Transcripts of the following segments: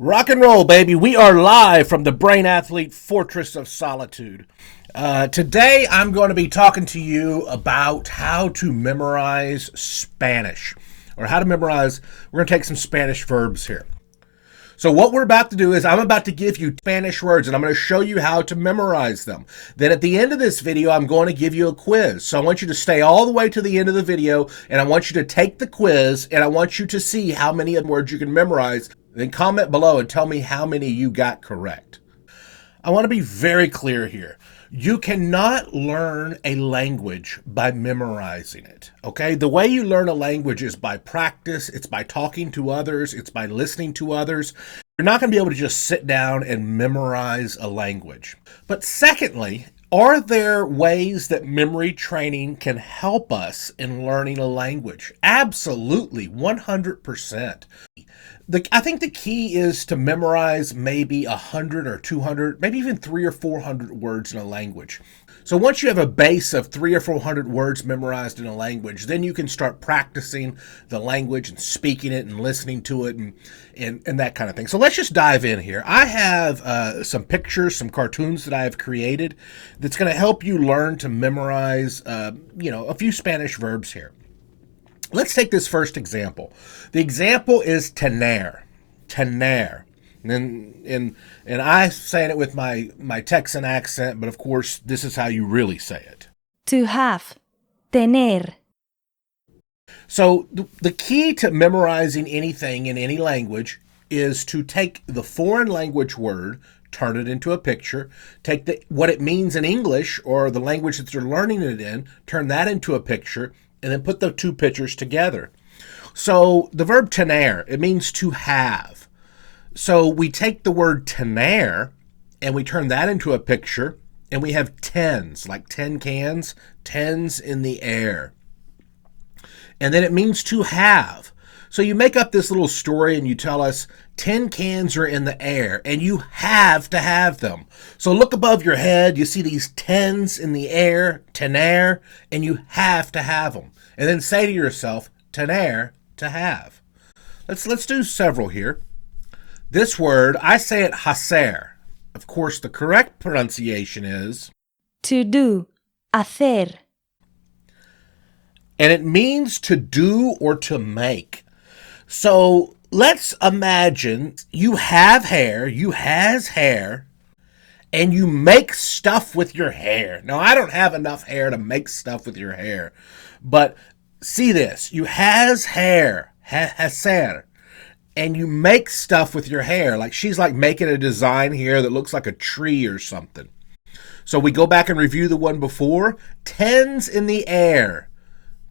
Rock and roll, baby. We are live from the Brain Athlete Fortress of Solitude. Today, I'm going to be talking to you about how to memorize Spanish, or how to memorize. We're going to take some Spanish verbs here. So, what we're about to do is I'm about to give you Spanish words and I'm going to show you how to memorize them. Then, at the end of this video, I'm going to give you a quiz. So, I want you to stay all the way to the end of the video and I want you to take the quiz and I want you to see how many words you can memorize. Then comment below and tell me how many you got correct. I want to be very clear here. You cannot learn a language by memorizing it, okay? The way you learn a language is by practice, it's by talking to others, it's by listening to others. You're not going to be able to just sit down and memorize a language. But secondly, are there ways that memory training can help us in learning a language? Absolutely, 100%. I think the key is to memorize maybe 100 or 200, maybe even 300 or 400 words in a language. So once you have a base of 300 or 400 words memorized in a language, then you can start practicing the language and speaking it and listening to it and that kind of thing. So let's just dive in here. I have some pictures, some cartoons that I have created that's going to help you learn to memorize, a few Spanish verbs here. Let's take this first example. The example is tener. Tener. And I saying it with my Texan accent, but of course, this is how you really say it. To have. Tener. So the key to memorizing anything in any language is to take the foreign language word, turn it into a picture, take what it means in English or the language that you're learning it in, turn that into a picture, and then put the two pictures together. So the verb tener, it means to have. So we take the word tener and we turn that into a picture and we have tens, like 10 cans, tens in the air. And then it means to have. So you make up this little story and you tell us 10 cans are in the air and you have to have them. So look above your head, you see these tens in the air, tener, and you have to have them. And then say to yourself, tener, to have. Let's do several here. This word, I say it hacer. Of course, the correct pronunciation is to do. Hacer. And it means to do or to make. So let's imagine you have hair, you has hair, and you make stuff with your hair. Now, I don't have enough hair to make stuff with your hair, but see this. You has hair, hacer, and you make stuff with your hair. Like she's like making a design here that looks like a tree or something. So we go back and review the one before. Tens in the air.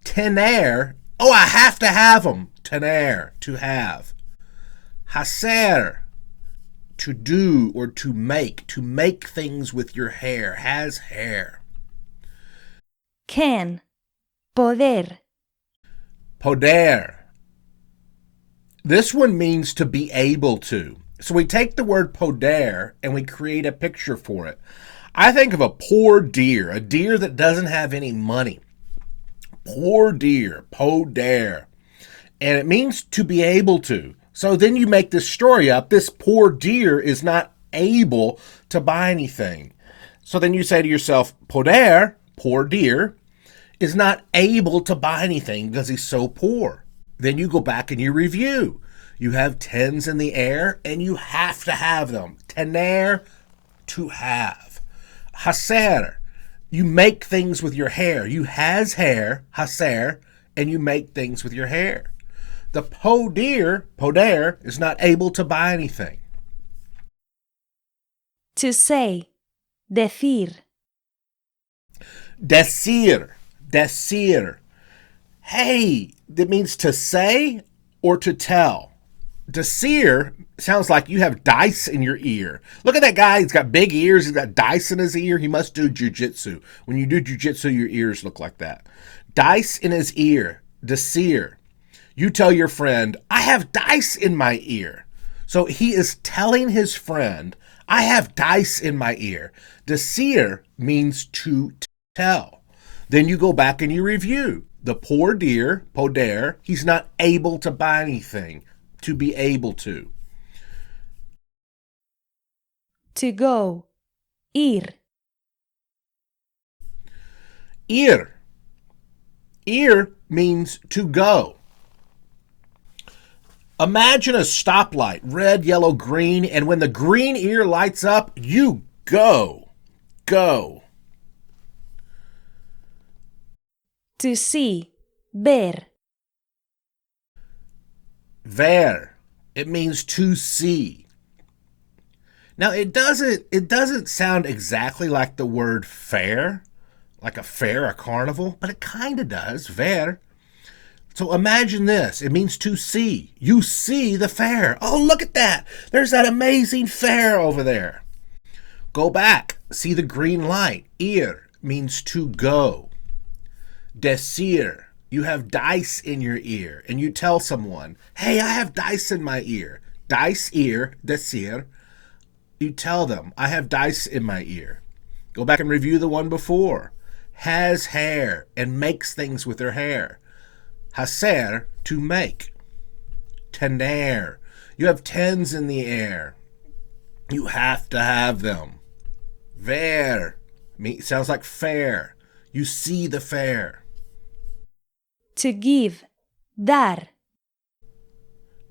Tener. Oh, I have to have them. Tener, to have. Hacer, to do or to make things with your hair, has hair. Can. Poder. Poder. This one means to be able to. So we take the word poder and we create a picture for it. I think of a poor deer, a deer that doesn't have any money. Poor deer, poder. And it means to be able to. So then you make this story up. This poor deer is not able to buy anything. So then you say to yourself, poder, poor deer, is not able to buy anything because he's so poor. Then you go back and you review. You have tens in the air and you have to have them. Tener, to have. Hacer, you make things with your hair. You has hair, hacer, and you make things with your hair. The poder, is not able to buy anything. To say. Decir. Decir. Hey, that means to say or to tell. Decir sounds like you have dice in your ear. Look at that guy. He's got big ears. He's got dice in his ear. He must do jujitsu. When you do jujitsu, your ears look like that. Dice in his ear. Decir. You tell your friend, I have dice in my ear. So he is telling his friend, I have dice in my ear. Decir means to tell. Then you go back and you review. The poor deer, poder, he's not able to buy anything. To be able to. To go. Ir. Ir. Ir means to go. Imagine a stoplight, red, yellow, green, and when the green ear lights up, you go. Go. To see. Ver. Ver. It means to see. Now it doesn't sound exactly like the word fair, like a fair, a carnival, but it kind of does. Ver. So imagine this. It means to see. You see the fair. Oh, look at that. There's that amazing fair over there. Go back. See the green light. Ir means to go. Decir. You have dice in your ear and you tell someone, hey, I have dice in my ear. Dice, ear, decir. You tell them, I have dice in my ear. Go back and review the one before. Has hair and makes things with her hair. Hacer, to make. Tener, you have tens in the air. You have to have them. Ver, sounds like fair. You see the fair. To give. Dar.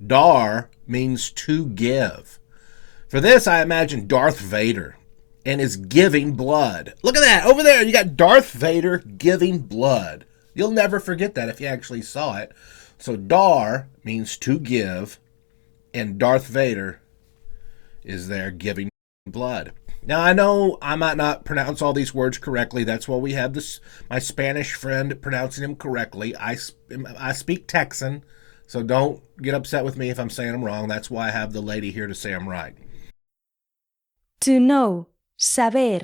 Dar means to give. For this, I imagine Darth Vader and his giving blood. Look at that. Over there, you got Darth Vader giving blood. You'll never forget that if you actually saw it. So dar means to give, and Darth Vader is there giving blood. Now, I know I might not pronounce all these words correctly. That's why we have this, my Spanish friend pronouncing them correctly. I speak Texan, so don't get upset with me if I'm saying them wrong. That's why I have the lady here to say them right. To know. Saber.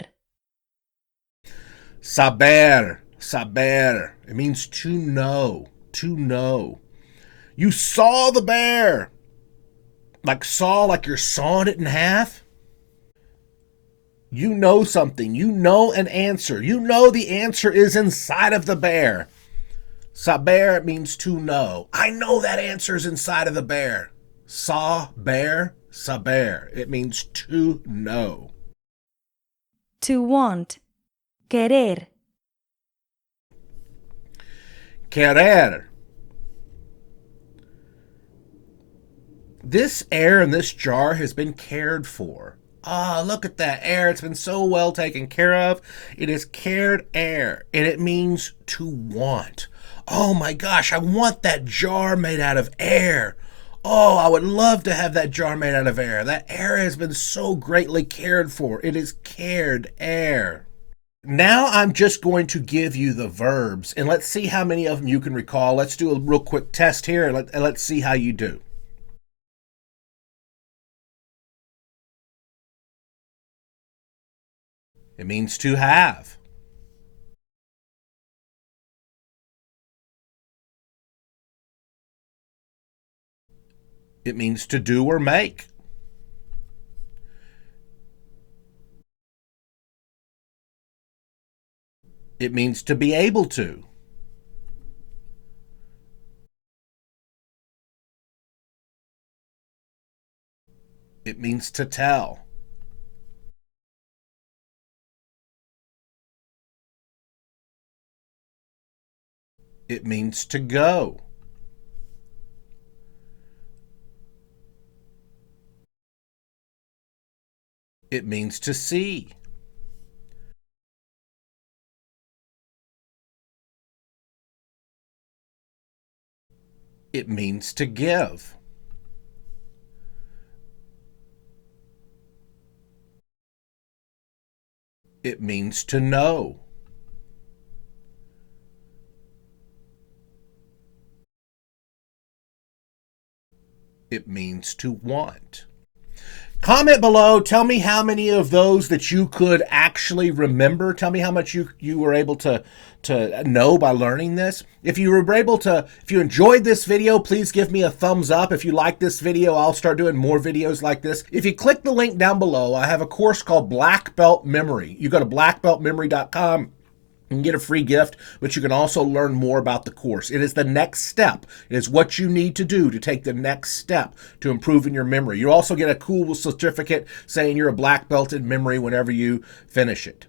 Saber. Saber. It means to know. To know. You saw the bear. Like you're sawing it in half. You know something. You know an answer. You know the answer is inside of the bear. Saber means to know. I know that answer is inside of the bear. Saw, bear, saber. It means to know. To want. Querer. Querer. This air in this jar has been cared for. Ah, look at that air. It's been so well taken care of. It is cared air, and it means to want. Oh my gosh, I want that jar made out of air. Oh, I would love to have that jar made out of air. That air has been so greatly cared for. It is cared air. Now I'm just going to give you the verbs, and let's see how many of them you can recall. Let's do a real quick test here, and let's see how you do. It means to have. It means to do or make. It means to be able to. It means to tell. It means to go. It means to see. It means to give. It means to know. It means to want. Comment below. Tell me how many of those that you could actually remember. Tell me how much you were able to know by learning this. If you enjoyed this video, please give me a thumbs up. If you like this video, I'll start doing more videos like this. If you click the link down below, I have a course called Black Belt Memory. You go to blackbeltmemory.com. You can get a free gift, but you can also learn more about the course. It is the next step. It is what you need to do to take the next step to improving your memory. You also get a cool certificate saying you're a black belt in memory whenever you finish it.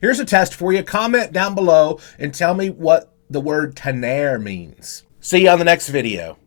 Here's a test for you. Comment down below and tell me what the word tener means. See you on the next video.